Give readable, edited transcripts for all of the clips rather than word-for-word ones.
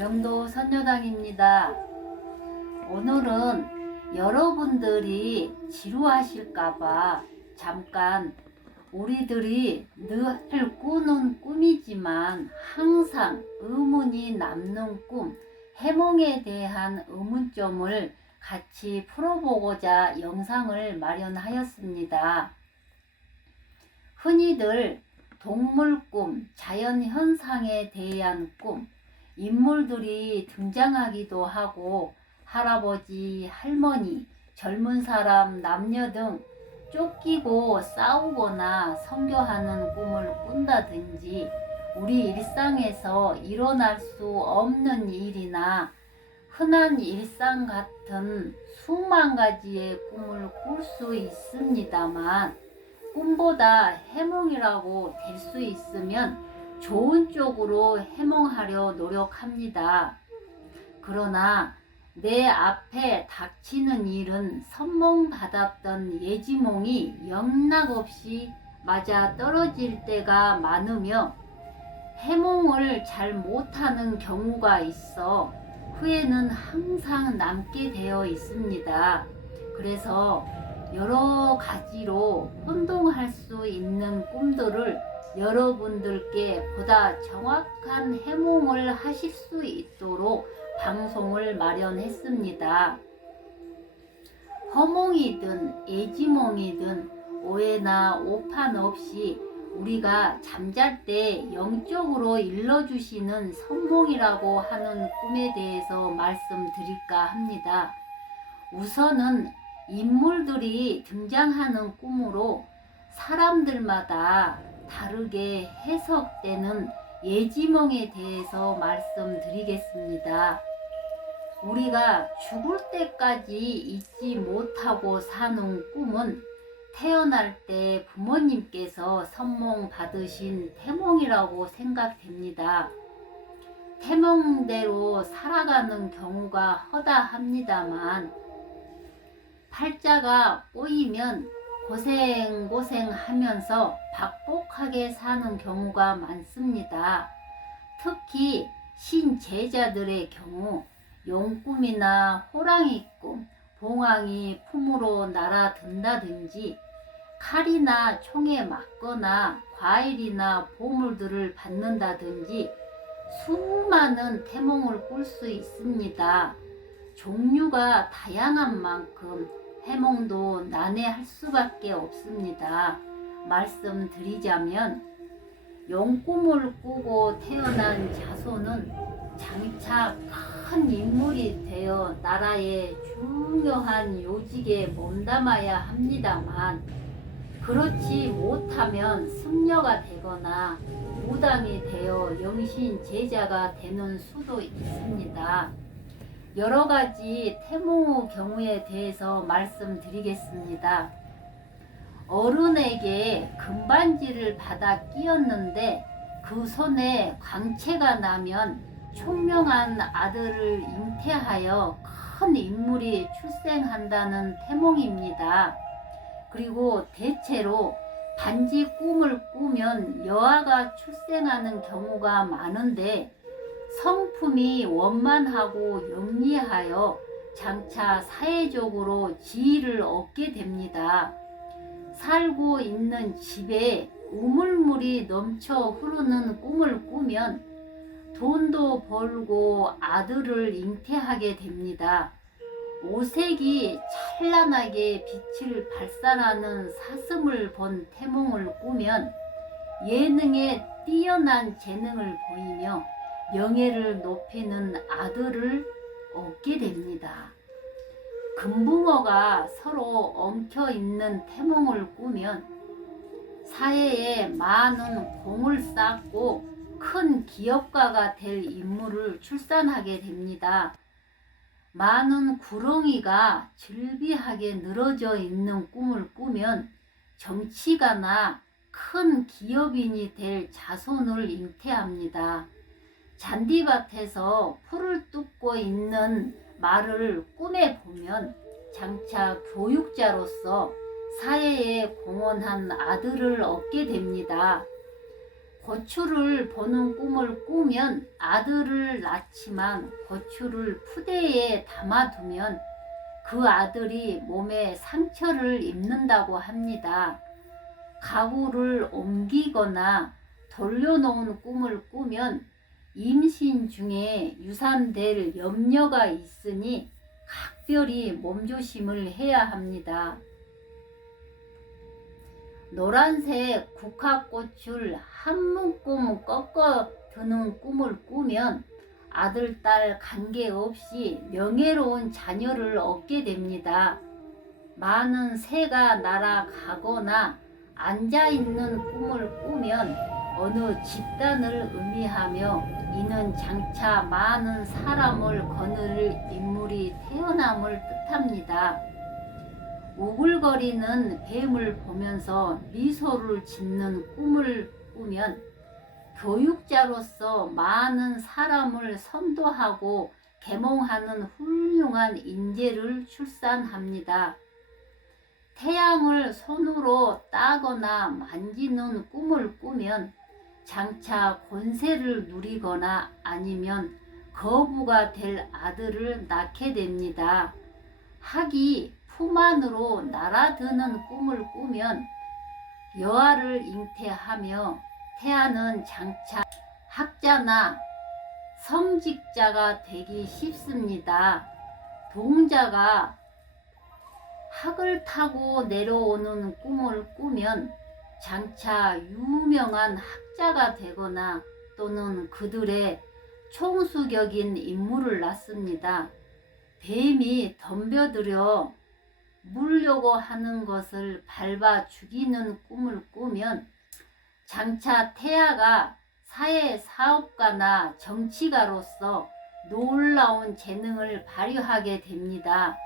명도 선녀당입니다. 오늘은 여러분들이 지루하실까봐 잠깐 우리들이 늘 꾸는 꿈이지만 항상 의문이 남는 꿈, 해몽에 대한 의문점을 같이 풀어보고자 영상을 마련하였습니다. 흔히들 동물 꿈, 자연 현상에 대한 꿈, 인물들이 등장하기도 하고 할아버지, 할머니, 젊은 사람, 남녀 등 쫓기고 싸우거나 성교하는 꿈을 꾼다든지 우리 일상에서 일어날 수 없는 일이나 흔한 일상 같은 수만 가지의 꿈을 꿀 수 있습니다만 꿈보다 해몽이라고 될 수 있으면 좋은 쪽으로 해몽하려 노력합니다. 그러나 내 앞에 닥치는 일은 선몽받았던 예지몽이 영락없이 맞아 떨어질 때가 많으며 해몽을 잘 못하는 경우가 있어 후회는 항상 남게 되어 있습니다. 그래서 여러 가지로 혼동할 수 있는 꿈들을 여러분들께 보다 정확한 해몽을 하실 수 있도록 방송을 마련했습니다. 허몽이든 예지몽이든 오해나 오판 없이 우리가 잠잘 때 영적으로 일러주시는 선몽이라고 하는 꿈에 대해서 말씀드릴까 합니다. 우선은 인물들이 등장하는 꿈으로 사람들마다 다르게 해석되는 예지몽에 대해서 말씀드리겠습니다. 우리가 죽을 때까지 잊지 못하고 사는 꿈은 태어날 때 부모님께서 선몽 받으신 태몽이라고 생각됩니다. 태몽대로 살아가는 경우가 허다합니다만 팔자가 꼬이면 고생하면서 박복하게 사는 경우가 많습니다. 특히 신제자들의 경우 용꿈이나 호랑이 꿈, 봉황이 품으로 날아든다든지 칼이나 총에 맞거나 과일이나 보물들을 받는다든지 수많은 태몽을 꿀 수 있습니다. 종류가 다양한 만큼 해몽도 난해할 수밖에 없습니다. 말씀드리자면 용꿈을 꾸고 태어난 자손은 장차 큰 인물이 되어 나라의 중요한 요직에 몸담아야 합니다만 그렇지 못하면 승려가 되거나 무당이 되어 영신 제자가 되는 수도 있습니다. 여러 가지 태몽의 경우에 대해서 말씀드리겠습니다. 어른에게 금반지를 받아 끼었는데 그 손에 광채가 나면 총명한 아들을 잉태하여 큰 인물이 출생한다는 태몽입니다. 그리고 대체로 반지 꿈을 꾸면 여아가 출생하는 경우가 많은데 성품이 원만하고 영리하여 장차 사회적으로 지위를 얻게 됩니다. 살고 있는 집에 우물물이 넘쳐 흐르는 꿈을 꾸면 돈도 벌고 아들을 잉태하게 됩니다. 오색이 찬란하게 빛을 발산하는 사슴을 본 태몽을 꾸면 예능에 뛰어난 재능을 보이며 명예를 높이는 아들을 얻게 됩니다. 금붕어가 서로 엉켜 있는 태몽을 꾸면 사회에 많은 공을 쌓고 큰 기업가가 될 인물을 출산하게 됩니다. 많은 구렁이가 즐비하게 늘어져 있는 꿈을 꾸면 정치가나 큰 기업인이 될 자손을 잉태합니다. 잔디밭에서 풀을 뜯고 있는 말을 꿈에 보면 장차 교육자로서 사회에 공헌한 아들을 얻게 됩니다. 고추를 보는 꿈을 꾸면 아들을 낳지만 고추를 푸대에 담아두면 그 아들이 몸에 상처를 입는다고 합니다. 가구를 옮기거나 돌려놓은 꿈을 꾸면 임신 중에 유산될 염려가 있으니 각별히 몸조심을 해야 합니다. 노란색 국화꽃을 한 문금 꺾어 드는 꿈을 꾸면 아들, 딸 관계없이 명예로운 자녀를 얻게 됩니다. 많은 새가 날아가거나 앉아있는 꿈을 꾸면 어느 집단을 의미하며 이는 장차 많은 사람을 거느릴 인물이 태어남을 뜻합니다. 우글거리는 뱀을 보면서 미소를 짓는 꿈을 꾸면 교육자로서 많은 사람을 선도하고 계몽하는 훌륭한 인재를 출산합니다. 태양을 손으로 따거나 만지는 꿈을 꾸면 장차 권세를 누리거나 아니면 거부가 될 아들을 낳게 됩니다. 학이 품 안으로 날아드는 꿈을 꾸면 여아를 잉태하며 태아는 장차 학자나 성직자가 되기 쉽습니다. 동자가 학을 타고 내려오는 꿈을 꾸면 장차 유명한 학자가 되거나 또는 그들의 총수격인 인물을 낳습니다. 뱀이 덤벼들어 물려고 하는 것을 밟아 죽이는 꿈을 꾸면 장차 태아가 사회사업가나 정치가로서 놀라운 재능을 발휘하게 됩니다.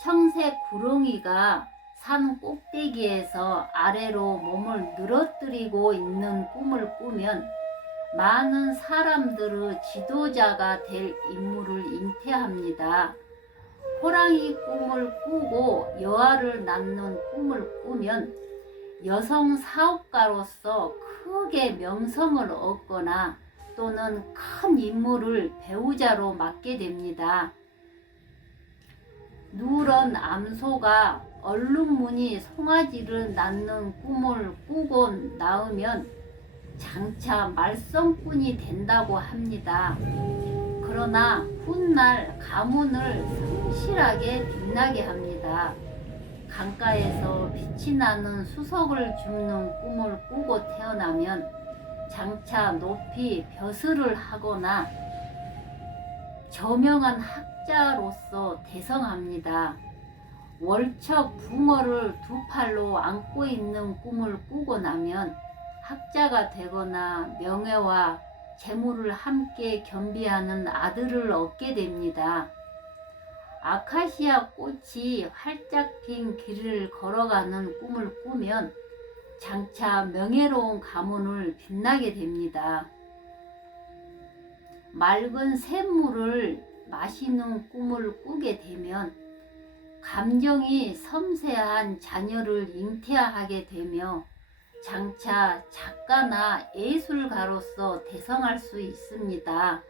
청색 구렁이가 산 꼭대기에서 아래로 몸을 늘어뜨리고 있는 꿈을 꾸면 많은 사람들의 지도자가 될 인물을 잉태합니다. 호랑이 꿈을 꾸고 여아를 낳는 꿈을 꾸면 여성 사업가로서 크게 명성을 얻거나 또는 큰 인물을 배우자로 맡게 됩니다. 누런 암소가 얼룩무늬 송아지를 낳는 꿈을 꾸고 낳으면 장차 말썽꾼이 된다고 합니다. 그러나 훗날 가문을 성실하게 빛나게 합니다. 강가에서 빛이 나는 수석을 줍는 꿈을 꾸고 태어나면 장차 높이 벼슬을 하거나 저명한 학자로서 대성합니다. 월척 붕어를 두 팔로 안고 있는 꿈을 꾸고 나면 학자가 되거나 명예와 재물을 함께 겸비하는 아들을 얻게 됩니다. 아카시아 꽃이 활짝 핀 길을 걸어가는 꿈을 꾸면 장차 명예로운 가문을 빛나게 됩니다. 맑은 샘물을 마시는 꿈을 꾸게 되면 감정이 섬세한 자녀를 잉태하게 되며 장차 작가나 예술가로서 대성할 수 있습니다.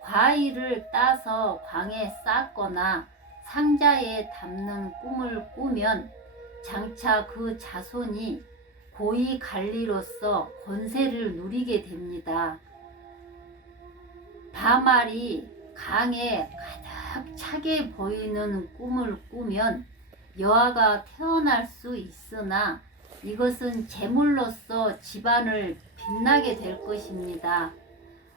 과일을 따서 광에 쌓거나 상자에 담는 꿈을 꾸면 장차 그 자손이 고위 관리로서 권세를 누리게 됩니다. 다말이 강에 가득 차게 보이는 꿈을 꾸면 여아가 태어날 수 있으나 이것은 재물로서 집안을 빛나게 될 것입니다.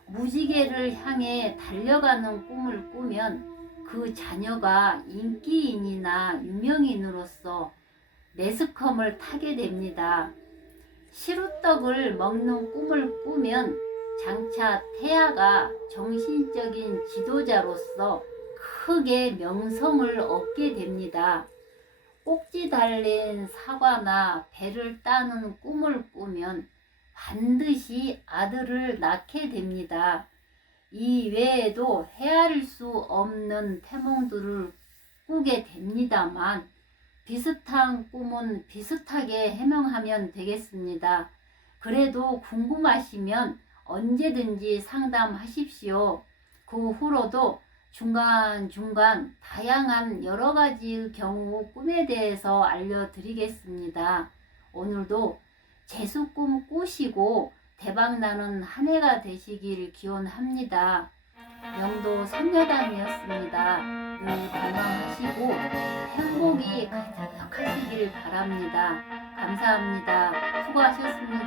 무지개를 향해 달려가는 꿈을 꾸면 그 자녀가 인기인이나 유명인으로서 매스컴을 타게 됩니다. 시루떡을 먹는 꿈을 꾸면 장차 태아가 정신적인 지도자로서 크게 명성을 얻게 됩니다. 꼭지 달린 사과나 배를 따는 꿈을 꾸면 반드시 아들을 낳게 됩니다. 이 외에도 헤아릴 수 없는 태몽들을 꾸게 됩니다만 비슷한 꿈은 비슷하게 해명하면 되겠습니다. 그래도 궁금하시면 언제든지 상담하십시오. 그 후로도 중간중간 다양한 여러 가지 경우 꿈에 대해서 알려드리겠습니다. 오늘도 재수꿈 꾸시고 대박나는 한 해가 되시길 기원합니다. 영도 삼여담이었습니다. 늘 건강하시고 행복이 가득하시길 바랍니다. 감사합니다. 수고하셨습니다.